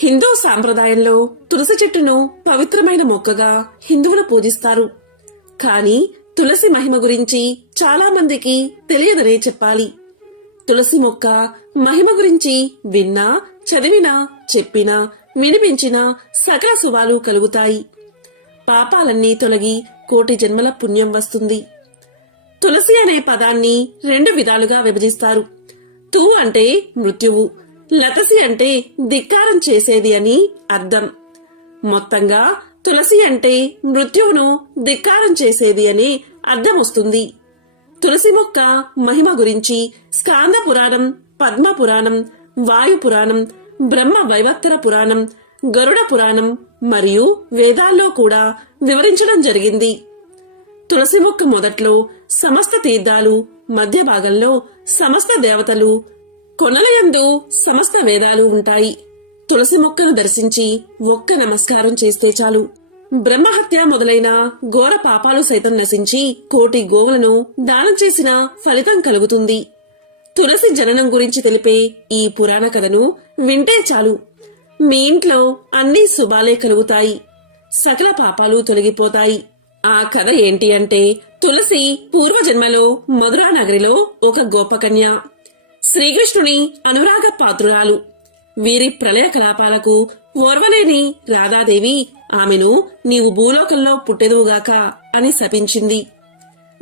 హిందూ సాంప్రదాయంలో తులసి చెట్టును పవిత్రమైన మొక్కగా హిందువులు పూజిస్తారు. కానీ తులసి మహిమ గురించి చాలా మందికి తెలియదనే చెప్పాలి. తులసి మొక్క మహిమ గురించి విన్నా చదివినా చెప్పినా వినిపించినా సకల శుభాలు కలుగుతాయి. పాపాలన్నీ తొలగి కోటి జన్మల పుణ్యం వస్తుంది. తులసి అనే పదాన్ని రెండు విధాలుగా విభజిస్తారు. తు అంటే మృత్యువు లతసి అంటే ధిక్కారం చేసేది అని అర్థం. మొత్తంగా తులసి అంటే మృత్యువును ధిక్కారం చేసేది అని అర్థం వస్తుంది తులసి మొక్క మహిమ గురించి స్కాంద పురాణం పద్మ పురాణం వాయు పురాణం బ్రహ్మ వైవత్తర పురాణం గరుడ పురాణం మరియు వేదాల్లో కూడా వివరించడం జరిగింది. తులసి మొక్క మొదట్లో సమస్త తీర్థాలు మధ్య భాగంలో సమస్త దేవతలు కొనలయందు సమస్త వేదాలు ఉంటాయి. తులసి మొక్కను దర్శించి ఒక్క నమస్కారం చేస్తే చాలు. బ్రహ్మహత్య మొదలైన ఘోర పాపాలు సైతం నశించి కోటి గోవులను దానం చేసిన ఫలితం కలుగుతుంది. తులసి జననం గురించి తెలిపే ఈ పురాణ కథను వింటే చాలు. మీ ఇంట్లో అన్ని శుభాలే కలుగుతాయి. సకల పాపాలు తొలగిపోతాయి. ఆ కథ ఏంటి అంటే తులసి పూర్వజన్మలో మధురా నగరిలో ఒక గొప్ప కన్య శ్రీకృష్ణుని అనురాగ పాత్రురాలు. వీరి ప్రళయ కలాపాలకు ఓర్వలేని రాధాదేవి ఆమెను నీవు భూలోకంలో పుట్టెదువుగాక అని శపించింది.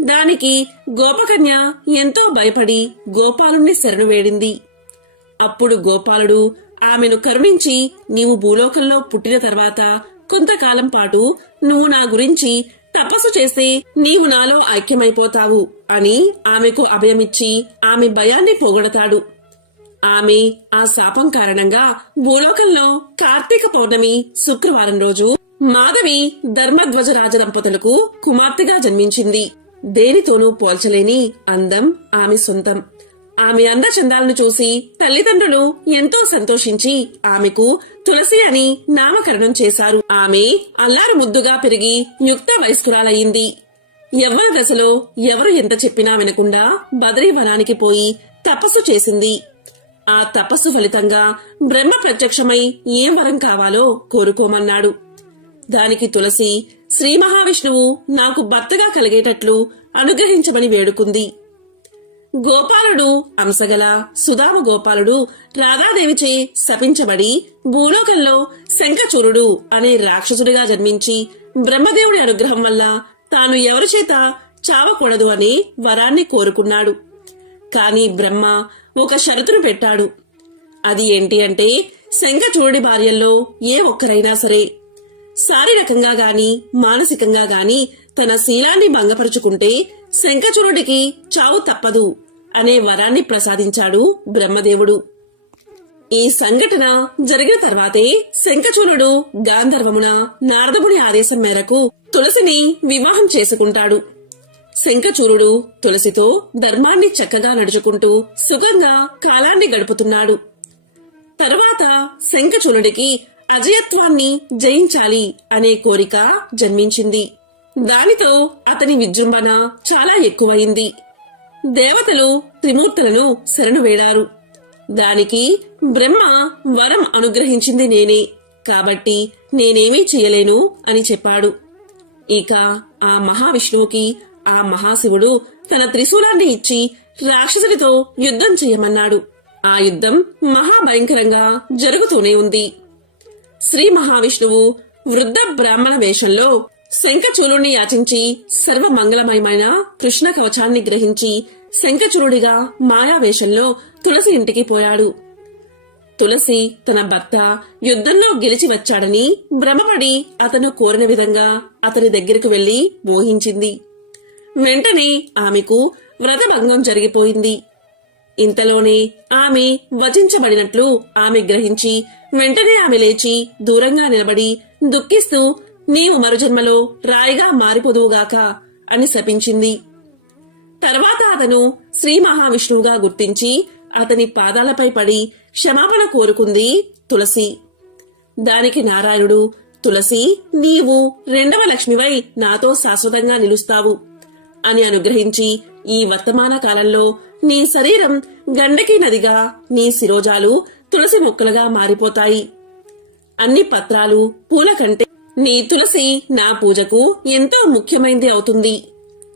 దానికి గోపకన్య ఎంతో భయపడి గోపాలుణ్ణి శరణు వేడింది. అప్పుడు గోపాలుడు ఆమెను కరుణించి నీవు భూలోకంలో పుట్టిన తర్వాత కొంతకాలం పాటు నువ్వు నా గురించి తపస్సు చేస్తే నీవు నాలో ఐక్యమైపోతావు అని ఆమెకు అభయమిచ్చి ఆమె భయాన్ని పోగొడతాడు. ఆమె ఆ శాపం కారణంగా భూలోకంలో కార్తీక పౌర్ణమి శుక్రవారం రోజు మాధవి ధర్మధ్వజ దంపతులకు కుమార్తెగా జన్మించింది. దేనితోనూ పోల్చలేని అందం ఆమె సొంతం. ఆమె అందచందాలను చూసి తల్లిదండ్రులు ఎంతో సంతోషించి ఆమెకు తులసి అని నామకరణం చేశారు. ఆమె అల్లారు ముద్దుగా పెరిగి యుక్త వయస్కురాలయ్యింది. ఎవ్వరి దశలో ఎవరు ఎంత చెప్పినా వినకుండా బదరీవనానికి పోయి తపస్సు చేసింది. ఆ తపస్సు ఫలితంగా బ్రహ్మ ప్రత్యక్షమై ఏం వరం కావాలో కోరుకోమన్నాడు. దానికి తులసి శ్రీ మహావిష్ణువు నాకు భర్తగా కలిగేటట్లు అనుగ్రహించమని వేడుకుంది. గోపాలుడు అంశగల సుధామ గోపాలుడు రాధాదేవిచే శపించబడి భూలోకంలో శంఖచూరుడు అనే రాక్షసుడిగా జన్మించి బ్రహ్మదేవుడి అనుగ్రహం వల్ల తాను ఎవరి చేత చావకూడదు అనే వరాన్ని కోరుకున్నాడు. కాని బ్రహ్మ ఒక షరతును పెట్టాడు. అది ఏంటి అంటే శంఖచూరుడి భార్యల్లో ఏ ఒక్కరైనా సరే శారీరకంగా గాని మానసికంగా గాని తన శీలాన్ని భంగపరుచుకుంటే శంఖచూరుడికి చావు తప్పదు. అనే వరాన్ని ప్రసాదించాడు బ్రహ్మదేవుడు. ఈ సంఘటన జరిగిన తర్వాతే శంఖచూలుడు గాంధర్వమున నారదముని ఆదేశం మేరకు తులసిని వివాహం చేసుకుంటాడు. శంఖచూరుడు తులసితో ధర్మాన్ని చక్కగా నడుచుకుంటూ సుఖంగా కాలాన్ని గడుపుతున్నాడు. తర్వాత శంఖచూలుడికి అజయత్వాన్ని జయించాలి అనే కోరిక జన్మించింది. దానితో అతని విజృంభణ చాలా ఎక్కువయింది దేవతలు త్రిమూర్తులను శరణు వేడారు. దానికి బ్రహ్మ వరం అనుగ్రహించింది నేనే. కాబట్టి నేనేమీ చెయ్యలేను అని చెప్పాడు. ఇక ఆ మహావిష్ణువుకి ఆ మహాశివుడు తన త్రిశూలాన్ని ఇచ్చి రాక్షసుడితో యుద్ధం చెయ్యమన్నాడు ఆ యుద్ధం మహాభయంకరంగా జరుగుతూనే ఉంది. శ్రీ మహావిష్ణువు వృద్ధ బ్రాహ్మణ వేషంలో శంఖచూలుణ్ణి యాచించి సర్వమంగళమయమైన కృష్ణ కవచాన్ని గ్రహించి శంఖచూరుడిగా మాయా వేషంలో తులసి ఇంటికి పోయాడు. తులసి తన భర్త యుద్ధంలో గెలిచి వచ్చాడని భ్రమపడి అతను కోరిన విధంగా అతని దగ్గరకు వెళ్ళి మోహించింది వెంటనే ఆమెకు వ్రతభంగం జరిగిపోయింది. ఇంతలోనే ఆమె వచించబడినట్లు ఆమె గ్రహించి వెంటనే ఆమె లేచి దూరంగా నిలబడి దుఃఖిస్తూ నీవు మరుజన్మలో రాయిగా మారిపోదువుగాక అని శపించింది. తర్వాత అతను శ్రీ మహావిష్ణువుగా గుర్తించి అతని పాదాలపై పడి క్షమాపణ కోరుకుంది తులసి. దానికి నారాయణుడు తులసి నీవు రెండవ లక్ష్మివై నాతో శాశ్వతంగా నిలుస్తావు అని అనుగ్రహించి ఈ వర్తమాన కాలంలో నీ శరీరం గండకి నదిగా నీ శిరోజాలు తులసి మొక్కలుగా మారిపోతాయి. అన్ని పత్రాలు పూల కంటే నీ తులసి నా పూజకు ఎంతో ముఖ్యమైనది అవుతుంది.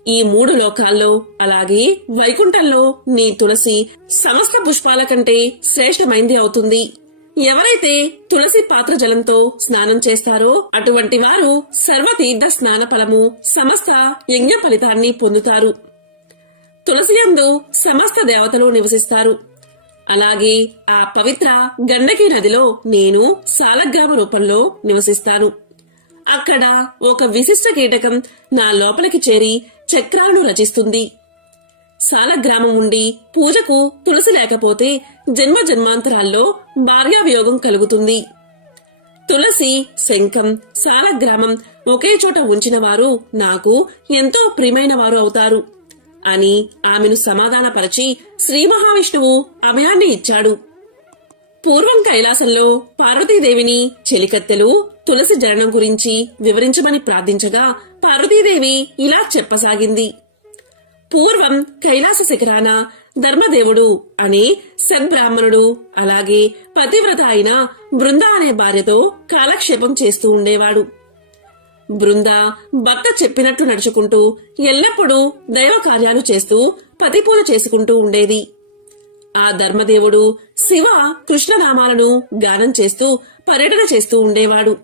ఈ మూడు లోకాల్లో అలాగే వైకుంఠంలో నీ తులసి సమస్త పుష్పాల కంటే శ్రేష్టమైంది అవుతుంది. ఎవరైతే తులసి పాత్ర జలంతో స్నానం చేస్తారో అటువంటి వారు సర్వతీర్థ స్నాన ఫలము సమస్త యజ్ఞ ఫలితాన్ని పొందుతారు. తులసి యందు సమస్త దేవతలు నివసిస్తారు. అలాగే ఆ పవిత్ర గండకి నదిలో నేను సాలగ్రామ రూపంలో నివసిస్తాను. అక్కడ ఒక విశిష్ట కీటకం నా లోపలికి చేరి చక్రాలు రచిస్తుంది. సాలగ్రామం ఉండి పూజకు తులసి లేకపోతే జన్మ జన్మాంతరాల్లో భార్యావియోగం కలుగుతుంది. తులసి శంఖం సాలగ్రామం ఒకే చోట ఉంచిన వారు నాకు ఎంతో ప్రియమైన వారు అవుతారు అని ఆమెను సమాధానపరచి శ్రీ మహావిష్ణువు అభయాన్ని ఇచ్చాడు. పూర్వం కైలాసంలో పార్వతీదేవిని చెలికత్తెలు తులసి జననం గురించి వివరించమని ప్రార్థించగా పార్వతీదేవి ఇలా చెప్పసాగింది. పూర్వం కైలాస శిఖరాన ధర్మదేవుడు అనే సద్బ్రాహ్మణుడు అలాగే పతివ్రత అయిన బృంద అనే భార్యతో కాలక్షేపం చేస్తూ ఉండేవాడు. బృంద భర్త చెప్పినట్టు నడుచుకుంటూ ఎల్లప్పుడూ దైవ కార్యాలు చేస్తూ పతిపూజ చేసుకుంటూ ఉండేది. ఆ ధర్మదేవుడు శివ కృష్ణనామాలను గానం చేస్తూ పర్యటన చేస్తూ ఉండేవాడు.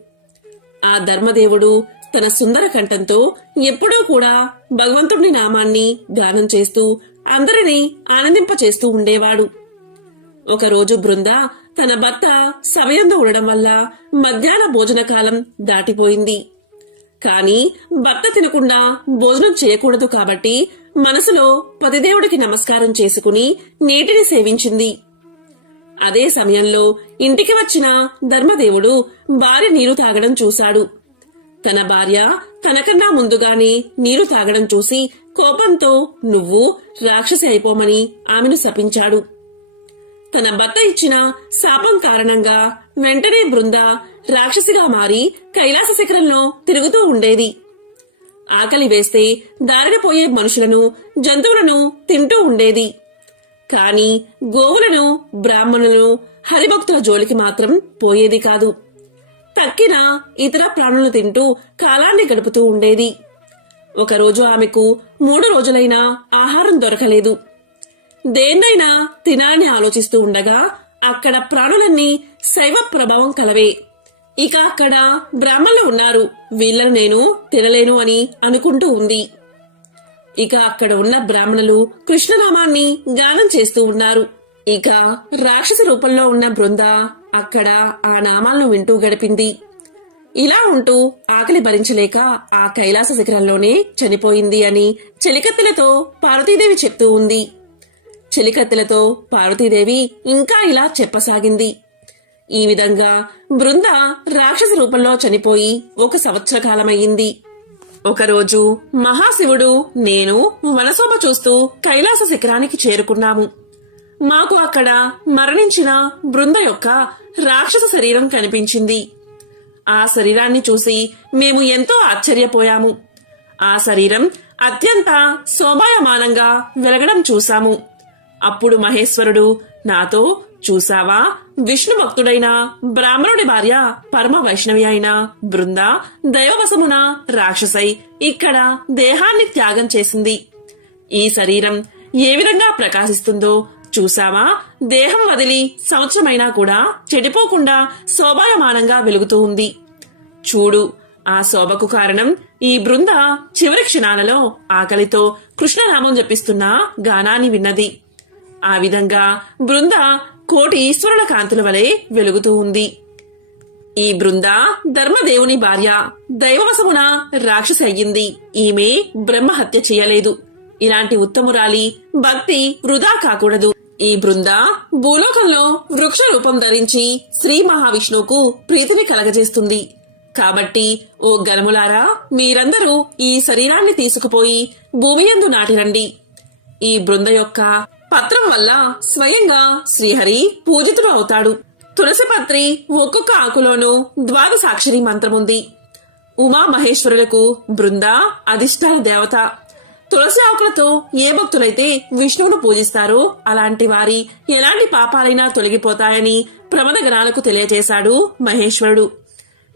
ఆ ధర్మదేవుడు తన సుందర కంఠంతో ఎప్పుడూ కూడా భగవంతుడి నామాన్ని గానం చేస్తూ అందరినీ ఆనందింపచేస్తూ ఉండేవాడు. ఒకరోజు బృంద తన భర్త సమయంలో ఉండడం వల్ల మధ్యాహ్న భోజన కాలం దాటిపోయింది. కాని భర్త తినకుండా భోజనం చేయకూడదు కాబట్టి మనసులో పతిదేవుడికి నమస్కారం చేసుకుని నీటిని సేవించింది. అదే సమయంలో ఇంటికి వచ్చిన ధర్మదేవుడు భార్య నీరు తాగడం చూశాడు. తన భార్య తనకన్నా ముందుగానే నీరు తాగడం చూసి కోపంతో నువ్వు రాక్షసి అయిపోమని ఆమెను శపించాడు. తన భర్త ఇచ్చిన శాపం కారణంగా వెంటనే బృంద రాక్షసిగా మారి కైలాస శిఖరంలో తిరుగుతూ ఉండేది. ఆకలి వేస్తే దారినపోయే మనుషులను జంతువులను తింటూ ఉండేది. కాని గోవులను బ్రాహ్మణులను హరిభక్తుల జోలికి మాత్రం పోయేది కాదు. తక్కిన ఇతర ప్రాణులను తింటూ కాలాన్ని గడుపుతూ ఉండేది. ఒకరోజు ఆమెకు మూడు రోజులైనా ఆహారం దొరకలేదు. దేన్నైనా తినాలని ఆలోచిస్తూ ఉండగా అక్కడ ప్రాణులన్నీ శైవ ప్రభావం కలవే. ఇక అక్కడ బ్రాహ్మణులు ఉన్నారు. వీళ్ళను నేను తినలేను అని అనుకుంటూ ఉంది. ఇక అక్కడ ఉన్న బ్రాహ్మణులు కృష్ణనామాన్ని గానం చేస్తూ ఉన్నారు. ఇక రాక్షస రూపంలో ఉన్న బృంద అక్కడ ఆ నామాలను వింటూ గడిపింది. ఇలా ఉంటూ ఆకలి భరించలేక ఆ కైలాస శిఖరంలోనే చనిపోయింది అని చెలికత్తెలతో పార్వతీదేవి చెప్తూ ఉంది. చెలికత్తెలతో పార్వతీదేవి ఇంకా ఇలా చెప్పసాగింది. ఈ విధంగా బృంద రాక్షస రూపంలో చనిపోయి ఒక సంవత్సర కాలమయ్యింది. ఒకరోజు మహాశివుడు నేను వనశోభ చూస్తూ కైలాస శిఖరానికి చేరుకున్నాము. మాకు అక్కడ మరణించిన బృంద యొక్క రాక్షస శరీరం కనిపించింది. ఆ శరీరాన్ని చూసి మేము ఎంతో ఆశ్చర్యపోయాము. ఆ శరీరం అత్యంత శోభాయమానంగా వెలగడం చూశాము. అప్పుడు మహేశ్వరుడు నాతో చూసావా విష్ణు భక్తుడైన బ్రాహ్మణుడి భార్య పరమ వైష్ణవి అయిన బృంద దైవవశమున రాక్షసై ఇక్కడ దేహాన్ని త్యాగం చేసింది. ఈ శరీరం ఏ విధంగా ప్రకాశిస్తుందో చూసావా దేహం వదిలి సంవత్సరమైనా కూడా చెడిపోకుండా శోభాయమానంగా వెలుగుతూ ఉంది. చూడు ఆ శోభకు కారణం ఈ బృంద చివరి క్షణాలలో ఆకలితో కృష్ణనామం జపిస్తున్న గానాన్ని విన్నది. ఆ విధంగా బృంద కోటి ఈశ్వరుల కాంతుల వలె వెలుగుతూ ఉంది. ఈ బృంద ధర్మదేవుని భార్య దైవవశమున రాక్షసి అయ్యింది. ఈమె బ్రహ్మ హత్య చేయలేదు. ఇలాంటి ఉత్తమురాలి భక్తి వృధా కాకూడదు. ఈ బృంద భూలోకంలో వృక్ష రూపం ధరించి శ్రీ మహావిష్ణువుకు ప్రీతిని కలగజేస్తుంది. కాబట్టి ఓ గలములారా మీరందరూ ఈ శరీరాన్ని తీసుకుపోయి భూమి యందు నాటిరండి. ఈ బృంద యొక్క పత్రం వల్ల స్వయంగా శ్రీహరి పూజితుడు అవుతాడు. తులసి పత్రి ఒక్కొక్క ఆకులోనూ ద్వాదశాక్షరి మంత్రముంది. ఉమా మహేశ్వరులకు బృంద అధిష్టాన దేవత. తులసి ఆకులతో ఏ భక్తులైతే విష్ణువును పూజిస్తారో అలాంటి వారి ఎలాంటి పాపాలైనా తొలగిపోతాయని ప్రమద గణాలకు తెలియజేశాడు మహేశ్వరుడు.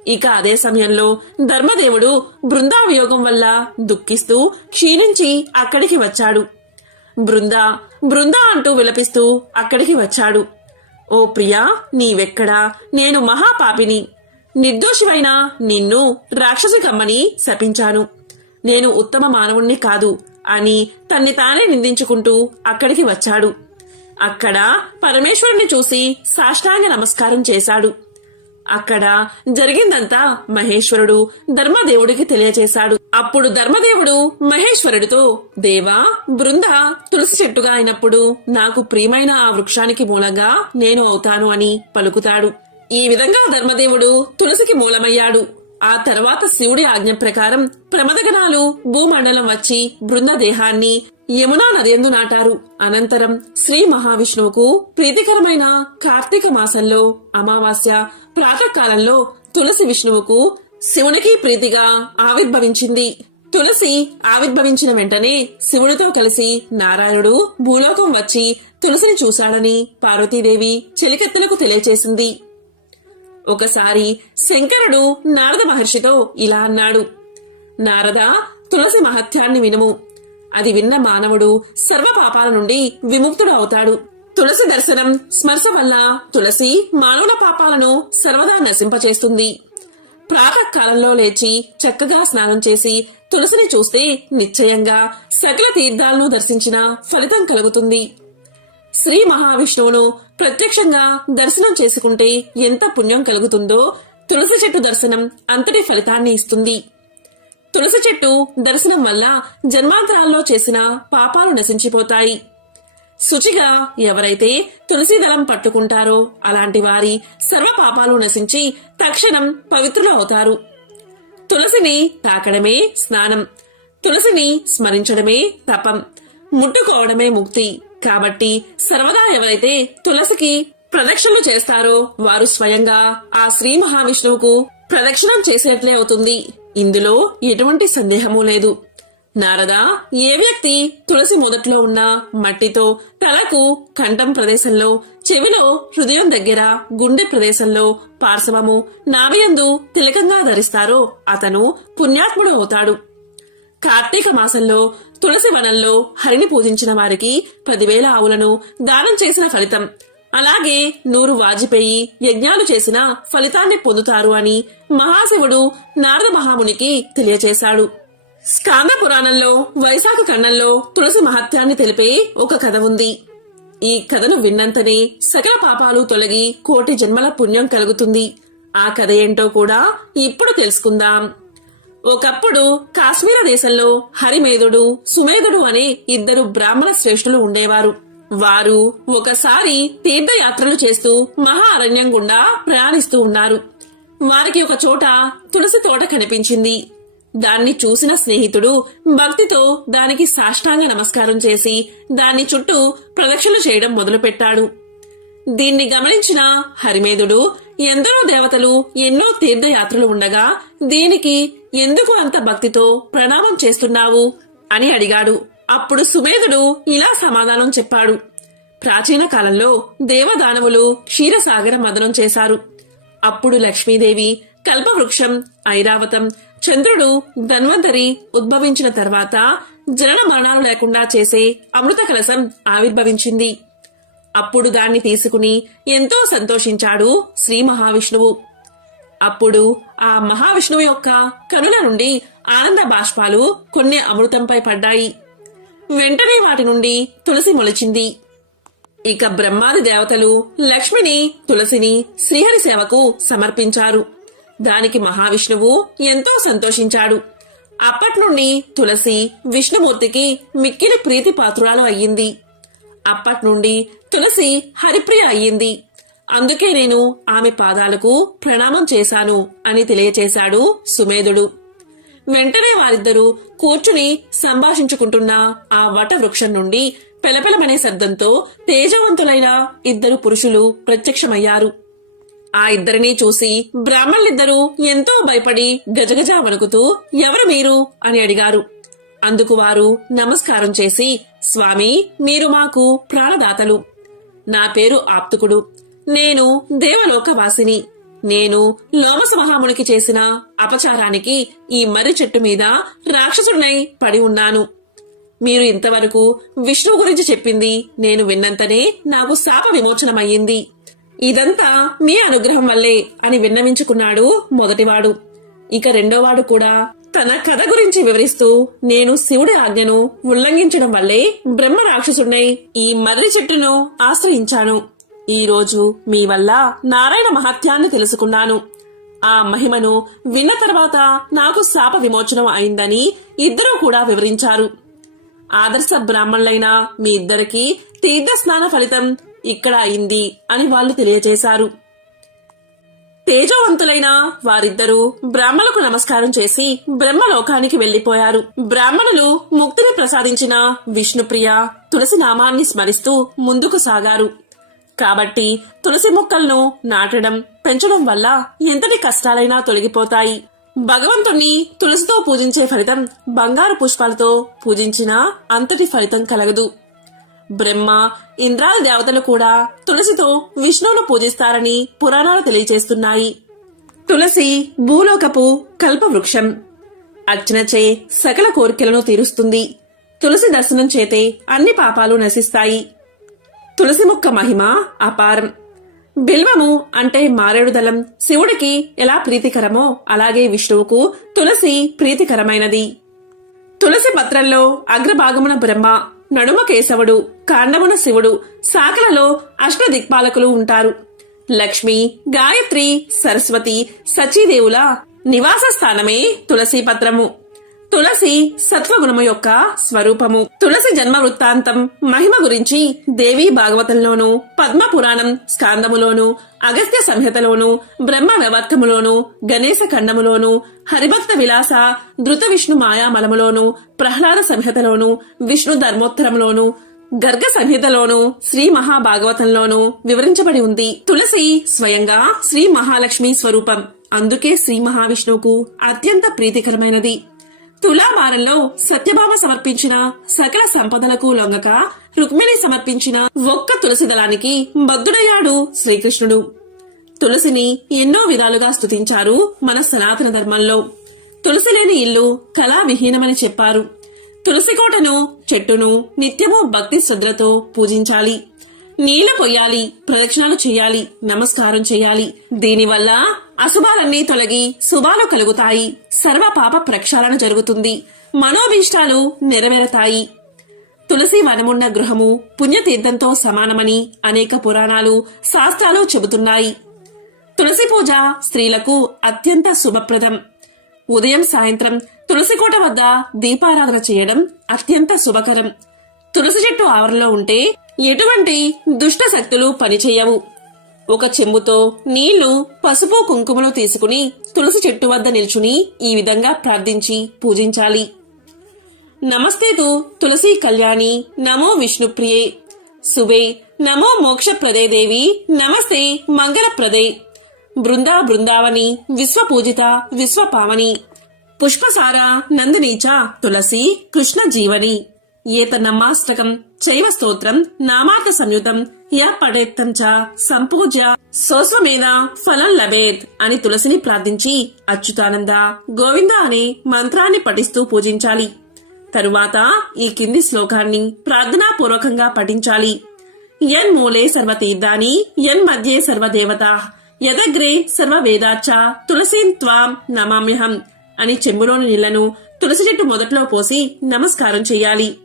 ఇక అదే సమయంలో ధర్మదేవుడు బృందావియోగం వల్ల దుఃఖిస్తూ క్షీణించి అక్కడికి వచ్చాడు. బృందా బృందా అంటూ విలపిస్తూ అక్కడికి వచ్చాడు. ఓ ప్రియా నీవెక్కడా? నేను మహాపాపిని. నిర్దోషివైన నిన్ను రాక్షసి కమ్మని శపించాను. నేను ఉత్తమ మానవుణ్ణి కాదు అని తన్ని తానే నిందించుకుంటూ అక్కడికి వచ్చాడు. అక్కడ పరమేశ్వరుని చూసి సాష్టాంగ నమస్కారం చేశాడు. అక్కడ జరిగిందంతా మహేశ్వరుడు ధర్మదేవుడికి తెలియచేశాడు. అప్పుడు ధర్మదేవుడు మహేశ్వరుడితో దేవా బృంద తులసి చెట్టుగా అయినప్పుడు నాకు ప్రియమైన ఆ వృక్షానికి మూలంగా నేను అవుతాను అని పలుకుతాడు. ఈ విధంగా ధర్మదేవుడు తులసికి మూలమయ్యాడు. ఆ తర్వాత శివుడి ఆజ్ఞ ప్రకారం ప్రమదగణాలు భూమండలం వచ్చి బృందదేహాన్ని యమునా నదియందు నాటారు. అనంతరం శ్రీ మహావిష్ణువుకు ప్రీతికరమైన కార్తీక మాసంలో అమావాస్య ప్రాతకాలంలో తులసి విష్ణువుకు శివునికి ప్రీతిగా ఆవిర్భవించింది. తులసి ఆవిర్భవించిన వెంటనే శివుడితో కలిసి నారాయణుడు భూలోకం వచ్చి తులసిని చూశాడని పార్వతీదేవి చెలికత్తెలకు తెలియచేసింది. ఒకసారి శంకరుడు నారద మహర్షితో ఇలా అన్నాడు. నారద తులసి మహత్యాన్ని వినుము. అది విన్న మానవుడు సర్వ పాపాల నుండి విముక్తుడు అవుతాడు. తులసి దర్శనం స్మర్శ వల్ల తులసి మానవుల పాపాలను సర్వదా నశింపచేస్తుంది. ప్రాతకాలంలో లేచి చక్కగా స్నానం చేసి తులసిని చూస్తే నిశ్చయంగా సకల తీర్థాలను దర్శించిన ఫలితం కలుగుతుంది. శ్రీ మహావిష్ణువును ప్రత్యక్షంగా దర్శనం చేసుకుంటే ఎంత పుణ్యం కలుగుతుందో తులసి చెట్టు దర్శనం అంతటి ఫలితాన్ని ఇస్తుంది. తులసి చెట్టు దర్శనం వల్ల జన్మాంతరాల్లో చేసిన పాపాలు నశించిపోతాయి. శుచిగా ఎవరైతే తులసి దళం పట్టుకుంటారో అలాంటి వారి సర్వ పాపాలు నశించి తక్షణం పవిత్రులు అవుతారు తులసిని తాకడమే స్నానం. తులసిని స్మరించడమే తపం. ముట్టుకోవడమే ముక్తి. కాబట్టి సర్వదా ఎవరైతే తులసికి ప్రదక్షిణలు చేస్తారో వారు స్వయంగా ఆ శ్రీ మహావిష్ణువుకు ప్రదక్షిణం చేసేట్లే అవుతుంది. ఇందులో ఎటువంటి సందేహమూ లేదు. నారద ఏ వ్యక్తి తులసి మొదట్లో ఉన్న మట్టితో తలకు కంఠం ప్రదేశంలో చెవిలో హృదయం దగ్గర గుండె ప్రదేశంలో పార్శ్వము నాభియందు తిలకంగా ధరిస్తారో అతను పుణ్యాత్ముడు అవుతాడు. కార్తీక మాసంలో తులసి వనంలో హరిని పూజించిన వారికి పదివేల ఆవులను దానం చేసిన ఫలితం. అలాగే నూరు వాజిపేయి యజ్ఞాలు చేసిన ఫలితాన్ని పొందుతారు అని మహాశివుడు నారద మహామునికి తెలియచేశాడు. స్కాంద పురాణంలో వైశాఖ ఖండంలో తులసి మహత్యాన్ని తెలిపే ఒక కథ ఉంది. ఈ కథను విన్నంతనే సకల పాపాలు తొలగి కోటి జన్మల పుణ్యం కలుగుతుంది. ఆ కథ ఏంటో కూడా ఇప్పుడు తెలుసుకుందాం. ఒకప్పుడు కాశ్మీర దేశంలో హరిమేధుడు సుమేధుడు అనే ఇద్దరు బ్రాహ్మణ శ్రేష్ఠులు ఉండేవారు. వారు ఒకసారి తీర్థయాత్రలు చేస్తూ మహా అరణ్యం గుండా ప్రయాణిస్తూ ఉన్నారు. వారికి ఒక చోట తులసి తోట కనిపించింది. దాన్ని చూసిన స్నేహితుడు భక్తితో దానికి సాష్టాంగ నమస్కారం చేసి దాని చుట్టూ ప్రదక్షిణలు చేయడం మొదలుపెట్టాడు. దీన్ని గమనించిన హరిమేధుడు ఎందరో దేవతలు ఎన్నో తీర్థయాత్రలు ఉండగా దీనికి ఎందుకు అంత భక్తితో ప్రణామం చేస్తున్నావు? అని అడిగాడు. అప్పుడు సుమేధుడు ఇలా సమాధానం చెప్పాడు. ప్రాచీన కాలంలో దేవదానవులు క్షీరసాగర మదనం చేశారు. అప్పుడు లక్ష్మీదేవి కల్పవృక్షం ఐరావతం చంద్రుడు ధన్వంతరి ఉద్భవించిన తర్వాత జనన మరణాలు లేకుండా చేసే అమృత కలసం ఆవిర్భవించింది. అప్పుడు దాన్ని తీసుకుని ఎంతో సంతోషించాడు శ్రీ మహావిష్ణువు. అప్పుడు ఆ మహావిష్ణువు యొక్క కనుల నుండి ఆనంద బాష్పాలు కొన్ని అమృతంపై పడ్డాయి. వెంటనే వాటి నుండి తులసి మొలిచింది. ఇక బ్రహ్మాది దేవతలు లక్ష్మిని తులసిని శ్రీహరి సేవకు సమర్పించారు. దానికి మహావిష్ణువు ఎంతో సంతోషించాడు. అప్పటి నుండి తులసి విష్ణుమూర్తికి మిక్కిలి ప్రీతి పాత్రురాలు అయ్యింది అప్పట్నుండి తులసి హరిప్రియ అయ్యింది. అందుకే నేను ఆమె పాదాలకు ప్రణామం చేశాను అని తెలియచేశాడు సుమేధుడు. వెంటనే వారిద్దరూ కూర్చుని సంభాషించుకుంటున్న ఆ వట వృక్షం నుండి పెలపెలమనే శబ్దంతో తేజవంతులైన ఇద్దరు పురుషులు ప్రత్యక్షమయ్యారు. ఆ ఇద్దరినీ చూసి బ్రాహ్మణులిద్దరూ ఎంతో భయపడి గజగజ వణుకుతూ ఎవరు మీరు? అని అడిగారు. అందుకు వారు నమస్కారం చేసి స్వామి మీరు మాకు ప్రాణదాతలు. నా పేరు ఆప్తుకుడు. నేను దేవలోకవాసిని. నేను లోమస మహామునికి చేసిన అపచారానికి ఈ మర్రి చెట్టు మీద రాక్షసుడినై పడి ఉన్నాను. మీరు ఇంతవరకు విష్ణువు గురించి చెప్పింది నేను విన్నంతనే నాకు శాప విమోచనమయ్యింది. ఇదంతా మీ అనుగ్రహం వల్లే అని విన్నవించుకున్నాడు మొదటివాడు. ఇక రెండోవాడు కూడా తన కథ గురించి వివరిస్తూ నేను శివుడి ఆజ్ఞను ఉల్లంఘించడం వల్లే బ్రహ్మ రాక్షసుడినై ఈ మర్రి చెట్టును ఆశ్రయించాను. ఈ రోజు మీ వల్ల నారాయణ మహత్యాన్ని తెలుసుకున్నాను. ఆ మహిమను విన్న తర్వాత నాకు శాప విమోచనం అయిందని ఇద్దరూ కూడా వివరించారు. ఆదర్శ బ్రాహ్మణులైన మీ ఇద్దరికి తీర్థ స్నాన ఫలితం ఇక్కడ అయింది అని వాళ్ళు తెలియజేశారు. తేజవంతులైన వారిద్దరూ బ్రాహ్మణులకు నమస్కారం చేసి బ్రహ్మలోకానికి వెళ్ళిపోయారు బ్రాహ్మణులు ముక్తిని ప్రసాదించిన విష్ణుప్రియ తులసి నామాన్ని స్మరిస్తూ ముందుకు సాగారు. కాబట్టి తులసి మొక్కలను నాటడం పెంచడం వల్ల ఎంతటి కష్టాలైనా తొలగిపోతాయి. భగవంతుణ్ణి తులసితో పూజించే ఫలితం బంగారు పుష్పాలతో పూజించినా అంతటి ఫలితం కలగదు. బ్రహ్మ ఇంద్రాది దేవతలు కూడా తులసితో విష్ణువును పూజిస్తారని పురాణాలు తెలియజేస్తున్నాయి తులసి భూలోకపు కల్పవృక్షం. అర్చనచే సకల కోరికలను తీరుస్తుంది. తులసి దర్శనం చేతే అన్ని పాపాలు నశిస్తాయి. తులసి మొక్క మహిమ అపారం బిల్వము అంటే మారేడు దళం. శివుడికి ఎలా ప్రీతికరమో అలాగే విష్ణువుకు తులసి ప్రీతికరమైనది. తులసి పత్రంలో అగ్రభాగమున బ్రహ్మ నడుమ కేశవుడు కాండమున శివుడు శాఖలలో అష్టదిక్పాలకులు ఉంటారు. లక్ష్మి గాయత్రి సరస్వతి సచీదేవుల నివాస స్థానమే తులసి పత్రము. తులసి సత్వగుణము యొక్క స్వరూపము. తులసి జన్మ వృత్తాంతం మహిమ గురించి దేవి భాగవతంలోను పద్మ పురాణం స్కాందములోను అగస్త్య సంహితలోను బ్రహ్మ వ్యవర్తములోను గణేశ ఖండములోను హరిభక్త విలాస ధృత విష్ణు మాయామలములోను ప్రహ్లాద సంహితలోను విష్ణు ధర్మోత్తరంలోను గర్గ సంహితలోను శ్రీ మహాభాగవతంలోను వివరించబడి ఉంది. తులసి స్వయంగా శ్రీ మహాలక్ష్మి స్వరూపం. అందుకే శ్రీ మహావిష్ణువుకు అత్యంత ప్రీతికరమైనది. తులాభారంలో సత్యభామ సమర్పించిన సకల సంపదలకు లొంగక రుక్మిణి సమర్పించిన ఒక్క తులసి దళానికి బద్దుడయ్యాడు శ్రీకృష్ణుడు. తులసిని ఎన్నో విధాలుగా స్తుతించారు మన సనాతన ధర్మంలో. తులసి లేని ఇల్లు కళా విహీనమని చెప్పారు. తులసి కోటను చెట్టును నిత్యము భక్తి శ్రద్ధలతో పూజించాలి. నీళ్ళ పొయ్యాలి ప్రదక్షిణాలు చేయాలి నమస్కారం చేయాలి. దీనివల్ల అశుభాలన్నీ తొలగి శుభాలు కలుగుతాయి. సర్వ పాప ప్రక్షాళన జరుగుతుంది. మనోభీష్టాలు నెరవేరతాయి. తులసి వనమున్న గృహము పుణ్యతీర్థంతో సమానమని అనేక పురాణాలు శాస్త్రాలు చెబుతున్నాయి. తులసి పూజ స్త్రీలకు అత్యంత శుభప్రదం. ఉదయం సాయంత్రం తులసి కోట వద్ద దీపారాధన చేయడం అత్యంత శుభకరం. తులసి చెట్టు ఆవరణలో ఉంటే ఎటువంటి దుష్ట శక్తులు పనిచేయవు ఒక చెంబుతో నీళ్ళు పసుపు కుంకుమలు తీసుకుని తులసి చెట్టు వద్ద నిల్చుని ఈ విధంగా ప్రార్థించి పూజించాలి. నమస్తేతు తులసి కళ్యాణి నమో విష్ణుప్రియే. శుభే నమో మోక్షప్రదే దేవి నమస్తే మంగళప్రదే. బృందా బృందావని విశ్వపూజిత విశ్వపావని. పుష్పసార నందనీచ తులసి కృష్ణ జీవని ఏతన్నమాష్టకం చైవ స్తోత్రం నామార్థ సంయుతం య పడేత్తం చ సంపూజ్య సోస్వమేధ ఫలం లభేత్ అని తులసిని ప్రార్థించి అచ్యుతానంద గోవింద అనే మంత్రాన్ని పఠిస్తూ పూజించాలి. తరువాత ఈ కింది శ్లోకాన్ని ప్రార్థనాపూర్వకంగా పఠించాలి. యన్ మూలే సర్వతీర్థాని యన్ మధ్యే సర్వదేవత యదగ్రే సర్వ వేదాచ తులసీం త్వాం నమామ్యహం అని చెంబులోని నీళ్ళను తులసి చెట్టు మొదట్లో పోసి నమస్కారం చేయాలి.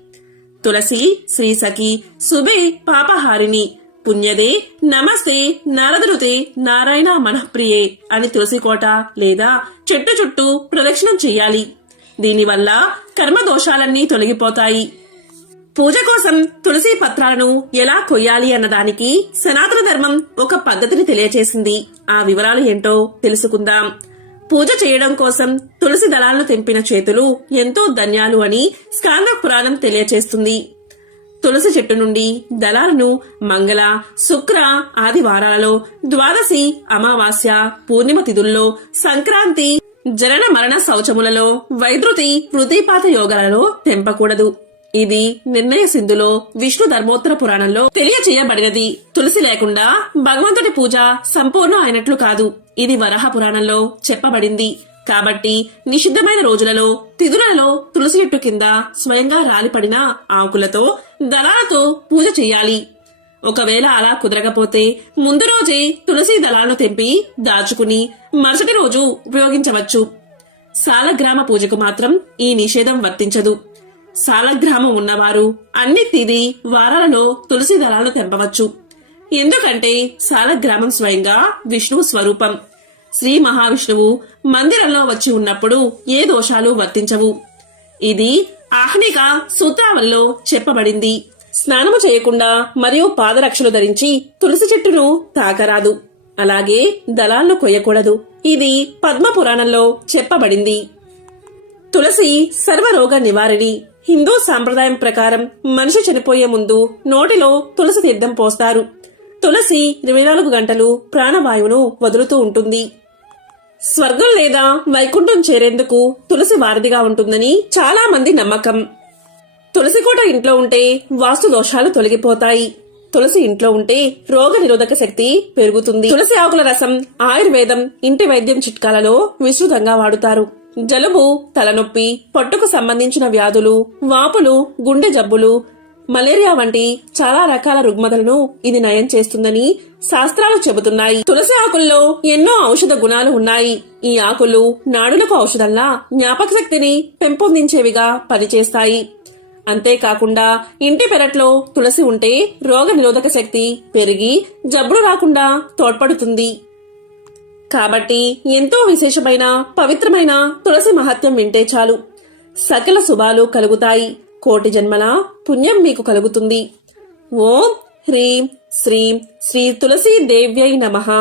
తులసి శ్రీసఖి సుభే పాపహారిణి. పుణ్యదే నమస్తే నారదృతే నారాయణ మనఃప్రియే అని తులసి కోట లేదా చెట్టు చుట్టూ ప్రదక్షిణం చెయ్యాలి దీనివల్ల కర్మదోషాలన్నీ తొలగిపోతాయి. పూజ కోసం తులసి పత్రాలను ఎలా కొయ్యాలి అన్నదానికి సనాతన ధర్మం ఒక పద్ధతిని తెలియచేసింది. ఆ వివరాలు ఏంటో తెలుసుకుందాం. పూజ చేయడం కోసం తులసి దళాలను తెంపిన చేతులు ఎంతో ధన్యాలు అని స్కాంద పురాణం తెలియచేస్తుంది. తులసి చెట్టు నుండి దళాలను మంగళ శుక్ర ఆది వారాలలో ద్వాదశి అమావాస్య పూర్ణిమ తిథుల్లో సంక్రాంతి జనన మరణ శౌచములలో వైద్రుతి హృదయపాత యోగాలలో తెంపకూడదు. ఇది నిర్ణయ సింధులో విష్ణు ధర్మోత్తర పురాణంలో తెలియచేయబడినది. తులసి లేకుండా భగవంతుడి పూజ సంపూర్ణం అయినట్లు కాదు. ఇది వరహ పురాణంలో చెప్పబడింది. కాబట్టి నిషిద్ధమైన రోజులలో తిథులలో తులసి చెట్టు కింద స్వయంగా రాలిపడిన ఆకులతో దళాలతో పూజ చేయాలి. ఒకవేళ అలా కుదరకపోతే ముందు రోజే తులసి దళాలను తెంపి దాచుకుని మరుసటి రోజు ఉపయోగించవచ్చు. సాలగ్రామ పూజకు మాత్రం ఈ నిషేధం వర్తించదు. సాలగ్రామం ఉన్నవారు అన్ని తిది వారాలలో తులసి దళాలను తెంపవచ్చు. ఎందుకంటే సాలగ్రామం స్వయంగా విష్ణువు స్వరూపం. శ్రీ మహావిష్ణువు మందిరంలో వచ్చి ఉన్నప్పుడు ఏ దోషాలు వర్తించవు. ఇది ఆహ్నిక సూత్రావల్లో చెప్పబడింది. స్నానము చేయకుండా మరియు పాదరక్షలు ధరించి తులసి చెట్టును తాకరాదు. అలాగే దళాలను కొయ్యకూడదు. ఇది పద్మ పురాణంలో చెప్పబడింది. తులసి సర్వరోగ నివారిణి. హిందూ సాంప్రదాయం ప్రకారం మనిషి చనిపోయే ముందు నోటిలో తులసి తీర్థం పోస్తారు. తులసి ఇరవై నాలుగు గంటలు ప్రాణవాయువును వదులుతూ ఉంటుంది. స్వర్గం లేదా వైకుంఠం చేరేందుకు తులసి వారధిగా ఉంటుందని చాలా మంది నమ్మకం. తులసి కోట ఇంట్లో ఉంటే వాస్తు దోషాలు తొలగిపోతాయి. తులసి ఇంట్లో ఉంటే రోగ నిరోధక శక్తి పెరుగుతుంది. తులసి ఆకుల రసం ఆయుర్వేదం ఇంటి వైద్యం చిట్కాలలో విస్తృతంగా వాడుతారు. జలుబు తలనొప్పి పట్టుకు సంబంధించిన వ్యాధులు వాపులు గుండె జబ్బులు మలేరియా వంటి చాలా రకాల రుగ్మతలను ఇది నయం చేస్తుందని శాస్త్రాలు చెబుతున్నాయి. తులసి ఆకుల్లో ఎన్నో ఔషధ గుణాలు ఉన్నాయి. ఈ ఆకులు నాడులకు ఔషధంలా జ్ఞాపక శక్తిని పెంపొందించేవిగా పనిచేస్తాయి. అంతేకాకుండా ఇంటి పెరట్లో తులసి ఉంటే రోగ నిరోధక శక్తి పెరిగి జబ్బులు రాకుండా తోడ్పడుతుంది. కాబట్టి ఎంతో విశేషమైన పవిత్రమైన తులసి మహత్వం వింటే చాలు. సకల శుభాలు కలుగుతాయి. కోటి జన్మల పుణ్యం మీకు కలుగుతుంది. ఓం హ్రీం శ్రీం శ్రీ తులసీ దేవ్యై నమః.